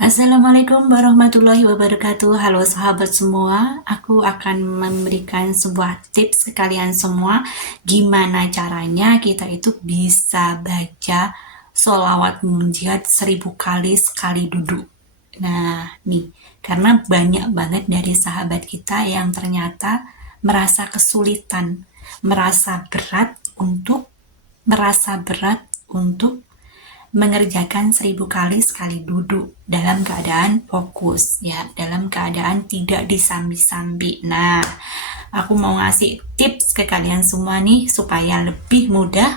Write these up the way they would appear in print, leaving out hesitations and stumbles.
Assalamualaikum warahmatullahi wabarakatuh. Halo sahabat semua, aku akan memberikan sebuah tips ke kalian semua gimana caranya kita itu bisa baca sholawat munjiat 1000 kali sekali duduk. Nah, nih, karena banyak banget dari sahabat kita yang ternyata merasa kesulitan, merasa berat untuk mengerjakan 1000 kali sekali duduk dalam keadaan fokus, ya, dalam keadaan tidak disambi-sambi. Nah, aku mau ngasih tips ke kalian semua nih supaya lebih mudah,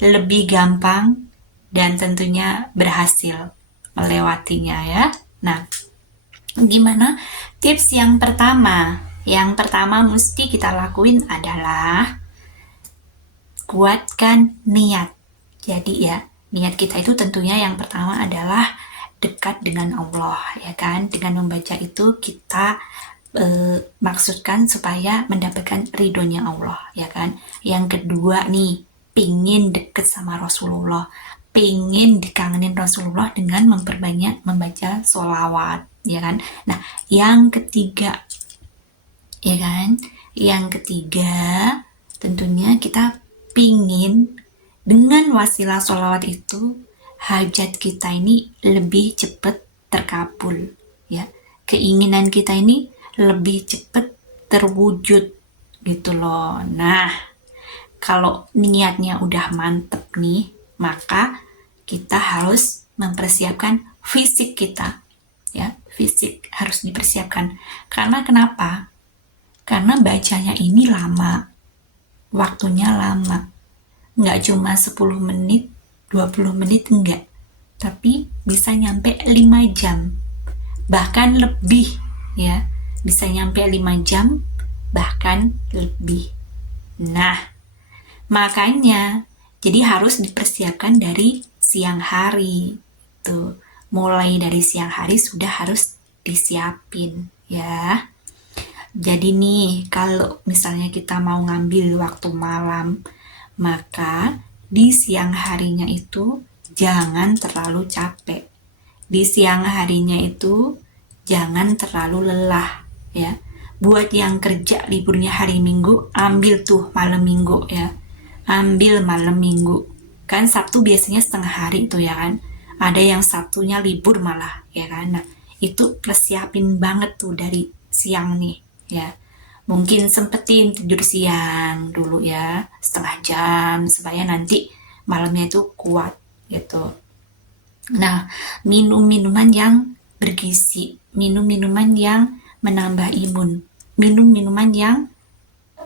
lebih gampang, dan tentunya berhasil melewatinya ya. Nah, gimana? Tips yang pertama, mesti kita lakuin adalah kuatkan niat. Jadi ya, niat kita itu tentunya yang pertama adalah dekat dengan Allah, ya kan? Dengan membaca itu kita maksudkan supaya mendapatkan ridhonya Allah, ya kan? Yang kedua nih, pingin deket sama Rasulullah, pingin dikangenin Rasulullah dengan memperbanyak membaca sholawat, ya kan? Nah, yang ketiga, ya kan? Yang ketiga, tentunya kita pingin dengan wasilah sholawat itu hajat kita ini lebih cepat terkabul, ya. Keinginan kita ini lebih cepat terwujud gitu loh. Nah, kalau niatnya udah mantep nih, maka kita harus mempersiapkan fisik kita, ya. Fisik harus dipersiapkan. Karena kenapa? Karena bacanya ini lama, waktunya lama. Nggak cuma 10 menit, 20 menit, enggak. Tapi bisa nyampe 5 jam. Bahkan lebih, ya. Bisa nyampe 5 jam, bahkan lebih. Nah, makanya jadi harus dipersiapkan dari siang hari. Tuh, mulai dari siang hari sudah harus disiapin, ya. Jadi nih, kalau misalnya kita mau ngambil waktu malam, maka di siang harinya itu jangan terlalu capek. Di siang harinya itu jangan terlalu lelah, ya. Buat yang kerja liburnya hari Minggu, ambil tuh malam Minggu, ya. Ambil malam Minggu. Kan Sabtu biasanya setengah hari tuh, ya kan. Ada yang Sabtunya libur malah, ya kan. Nah, itu persiapin banget tuh dari siang nih, ya. Mungkin sempetin tidur siang dulu ya, setengah jam, supaya nanti malamnya itu kuat gitu. Nah, minum minuman yang bergizi, minum minuman yang menambah imun, minum minuman yang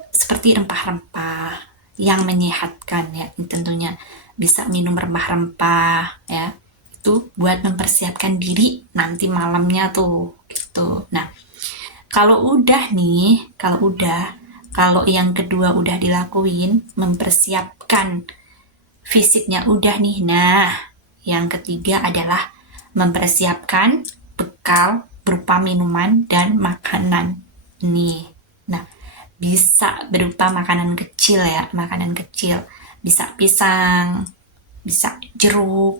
seperti rempah-rempah yang menyehatkan, ya. Tentunya bisa minum rempah-rempah, ya, itu buat mempersiapkan diri nanti malamnya tuh gitu. Nah, kalau yang kedua udah dilakuin, mempersiapkan fisiknya udah nih. Nah, yang ketiga adalah mempersiapkan bekal berupa minuman dan makanan. Nih. Nah, bisa berupa makanan kecil, ya, makanan kecil. Bisa pisang, bisa jeruk,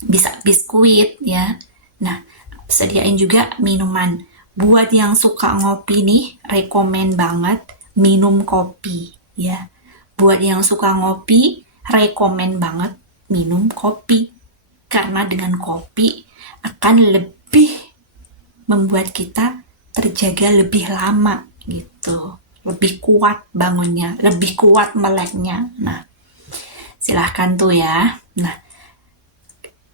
bisa biskuit, ya. Nah, sediain juga minuman. Buat yang suka ngopi nih, rekomen banget minum kopi, ya. Buat yang suka ngopi, rekomen banget minum kopi. Karena dengan kopi akan lebih membuat kita terjaga lebih lama gitu. Lebih kuat bangunnya, lebih kuat meleknya. Nah, silahkan tuh ya. Nah,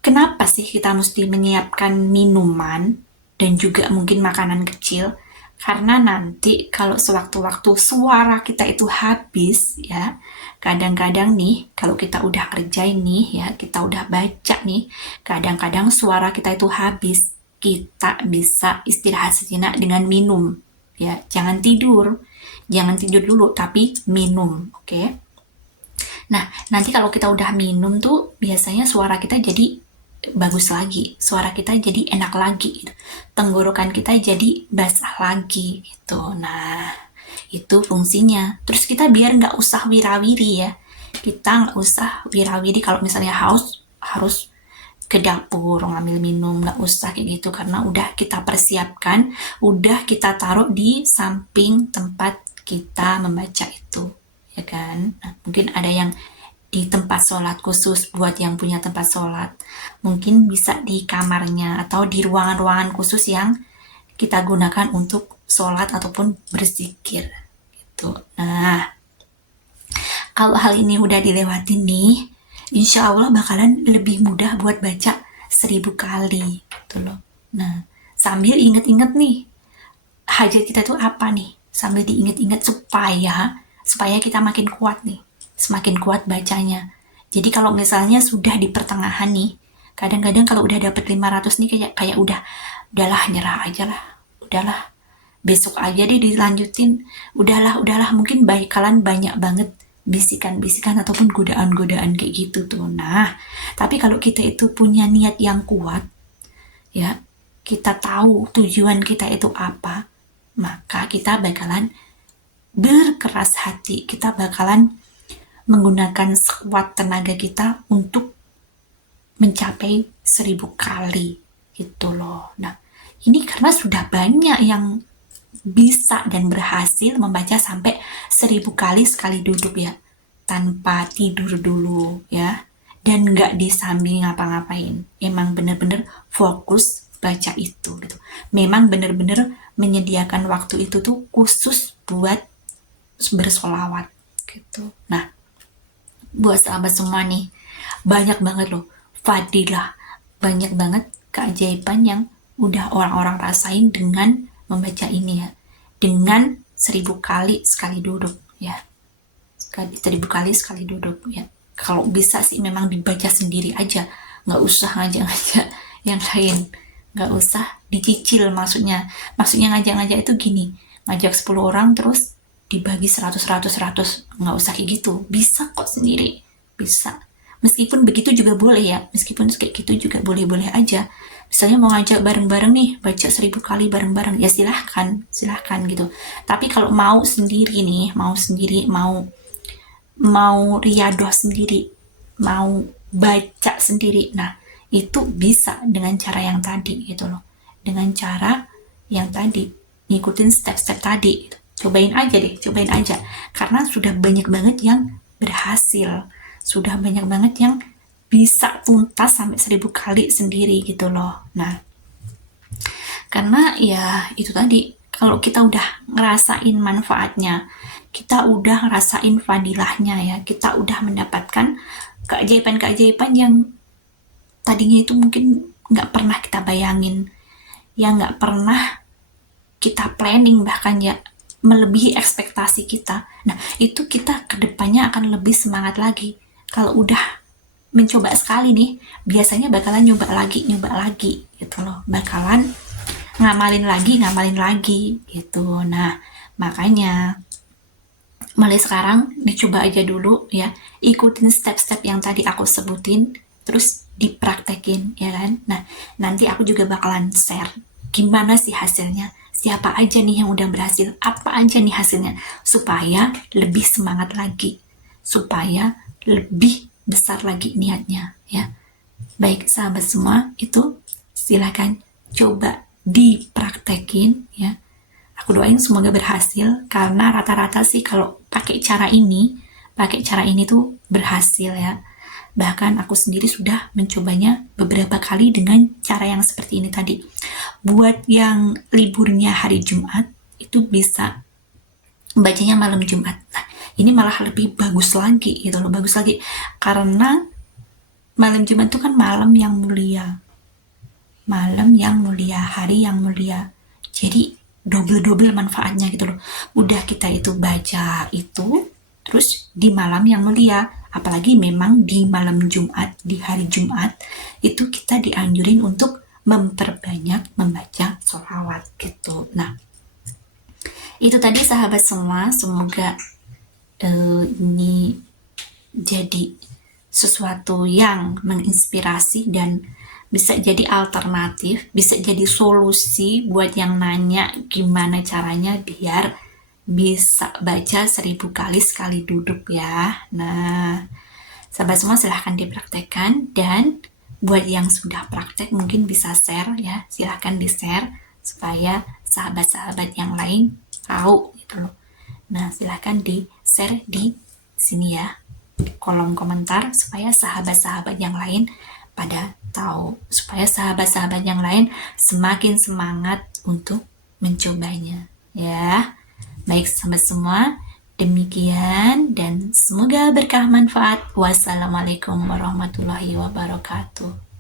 kenapa sih kita mesti menyiapkan minuman dan juga mungkin makanan kecil? Karena nanti kalau sewaktu-waktu suara kita itu habis, ya, kadang-kadang nih kalau kita udah kerjain nih, ya, kita udah baca nih, kadang-kadang suara kita itu habis, kita bisa istirahat sejenak dengan minum, ya. Jangan tidur dulu, tapi minum, oke? Okay? Nah, nanti kalau kita udah minum tuh biasanya suara kita jadi bagus lagi, suara kita jadi enak lagi, gitu. Tenggorokan kita jadi basah lagi gitu. Nah, itu fungsinya. Terus kita biar nggak usah wirawiri, ya, kita nggak usah wirawiri kalau misalnya haus harus ke dapur ngambil minum, nggak usah kayak gitu, karena udah kita persiapkan, udah kita taruh di samping tempat kita membaca itu, ya kan. Nah, mungkin ada yang di tempat sholat khusus buat yang punya tempat sholat, mungkin bisa di kamarnya atau di ruangan-ruangan khusus yang kita gunakan untuk sholat ataupun berzikir gitu. Nah, kalau hal ini udah dilewatin nih, insya Allah bakalan lebih mudah buat baca 1000 kali gitu loh. Nah, sambil inget-inget nih, hajat kita tuh apa nih, sambil diinget-inget supaya kita makin kuat nih, semakin kuat bacanya. Jadi kalau misalnya sudah di pertengahan nih, kadang-kadang kalau udah dapet 500 nih kayak udahlah nyerah aja lah, udahlah besok aja deh dilanjutin, udahlah mungkin bakalan banyak banget bisikan-bisikan ataupun godaan-godaan kayak gitu tuh. Nah, tapi kalau kita itu punya niat yang kuat, ya, kita tahu tujuan kita itu apa, maka kita bakalan berkeras hati, kita bakalan menggunakan sekuat tenaga kita untuk mencapai 1000 kali gitu loh. Nah, ini karena sudah banyak yang bisa dan berhasil membaca sampai 1000 kali sekali duduk ya, tanpa tidur dulu ya, dan nggak disambi ngapa-ngapain. Emang bener-bener fokus baca itu gitu. Memang bener-bener menyediakan waktu itu tuh khusus buat bersolawat gitu. Nah, buat sahabat semua nih, banyak banget loh fadilah, banyak banget keajaiban yang udah orang-orang rasain dengan membaca ini ya, dengan 1000 kali sekali duduk ya, 1000 kali sekali duduk ya. Kalau bisa sih memang dibaca sendiri aja, nggak usah ngajak-ngajak yang lain, nggak usah dicicil, maksudnya ngajak-ngajak itu gini, ngajak 10 orang terus dibagi 100 nggak usah kayak gitu, bisa kok sendiri, bisa. Meskipun begitu juga boleh ya, meskipun kayak gitu juga boleh-boleh aja. Misalnya mau ngajak bareng-bareng nih, baca 1000 kali bareng-bareng, ya silahkan gitu. Tapi kalau mau sendiri nih, mau riadoh sendiri, mau baca sendiri, nah itu bisa dengan cara yang tadi gitu loh, dengan cara yang tadi, ngikutin step-step tadi gitu. Cobain aja, karena sudah banyak banget yang berhasil, sudah banyak banget yang bisa tuntas sampai 1000 kali sendiri gitu loh. Nah, karena ya itu tadi, kalau kita udah ngerasain manfaatnya, kita udah ngerasain fadilahnya ya, kita udah mendapatkan keajaiban-keajaiban yang tadinya itu mungkin nggak pernah kita bayangin, yang nggak pernah kita planning, bahkan ya melebihi ekspektasi kita. Nah, itu kita kedepannya akan lebih semangat lagi. Kalau udah mencoba sekali nih, biasanya bakalan nyoba lagi gitu loh, bakalan ngamalin lagi gitu. Nah, makanya mulai sekarang dicoba aja dulu ya, ikutin step-step yang tadi aku sebutin, terus dipraktekin ya kan. Nah, nanti aku juga bakalan share gimana sih hasilnya, siapa aja nih yang udah berhasil, apa aja nih hasilnya, supaya lebih semangat lagi, supaya lebih besar lagi niatnya ya. Baik sahabat semua, itu silakan coba dipraktekin ya. Aku doain semoga berhasil, karena rata-rata sih kalau pakai cara ini tuh berhasil ya. Bahkan aku sendiri sudah mencobanya beberapa kali dengan cara yang seperti ini tadi. Buat yang liburnya hari Jumat, itu bisa bacanya malam Jumat. Nah, ini malah lebih bagus lagi gitu loh, bagus lagi, karena malam Jumat itu kan malam yang mulia, hari yang mulia, jadi double manfaatnya gitu loh. Udah kita itu baca itu, terus di malam yang mulia, apalagi memang di malam Jumat, di hari Jumat, itu kita dianjurin untuk memperbanyak membaca sholawat gitu. Nah, itu tadi sahabat semua, semoga ini jadi sesuatu yang menginspirasi dan bisa jadi alternatif, bisa jadi solusi buat yang nanya gimana caranya biar bisa baca 1000 kali sekali duduk ya. Nah, sahabat semua silahkan dipraktekkan dan buat yang sudah praktek mungkin bisa share ya, silahkan di share supaya sahabat-sahabat yang lain tahu gitu loh. Nah, silahkan di share di sini ya, kolom komentar, supaya sahabat-sahabat yang lain pada tahu, supaya sahabat-sahabat yang lain semakin semangat untuk mencobanya ya. Baik sahabat semua, demikian dan semoga berkah manfaat. Wassalamualaikum warahmatullahi wabarakatuh.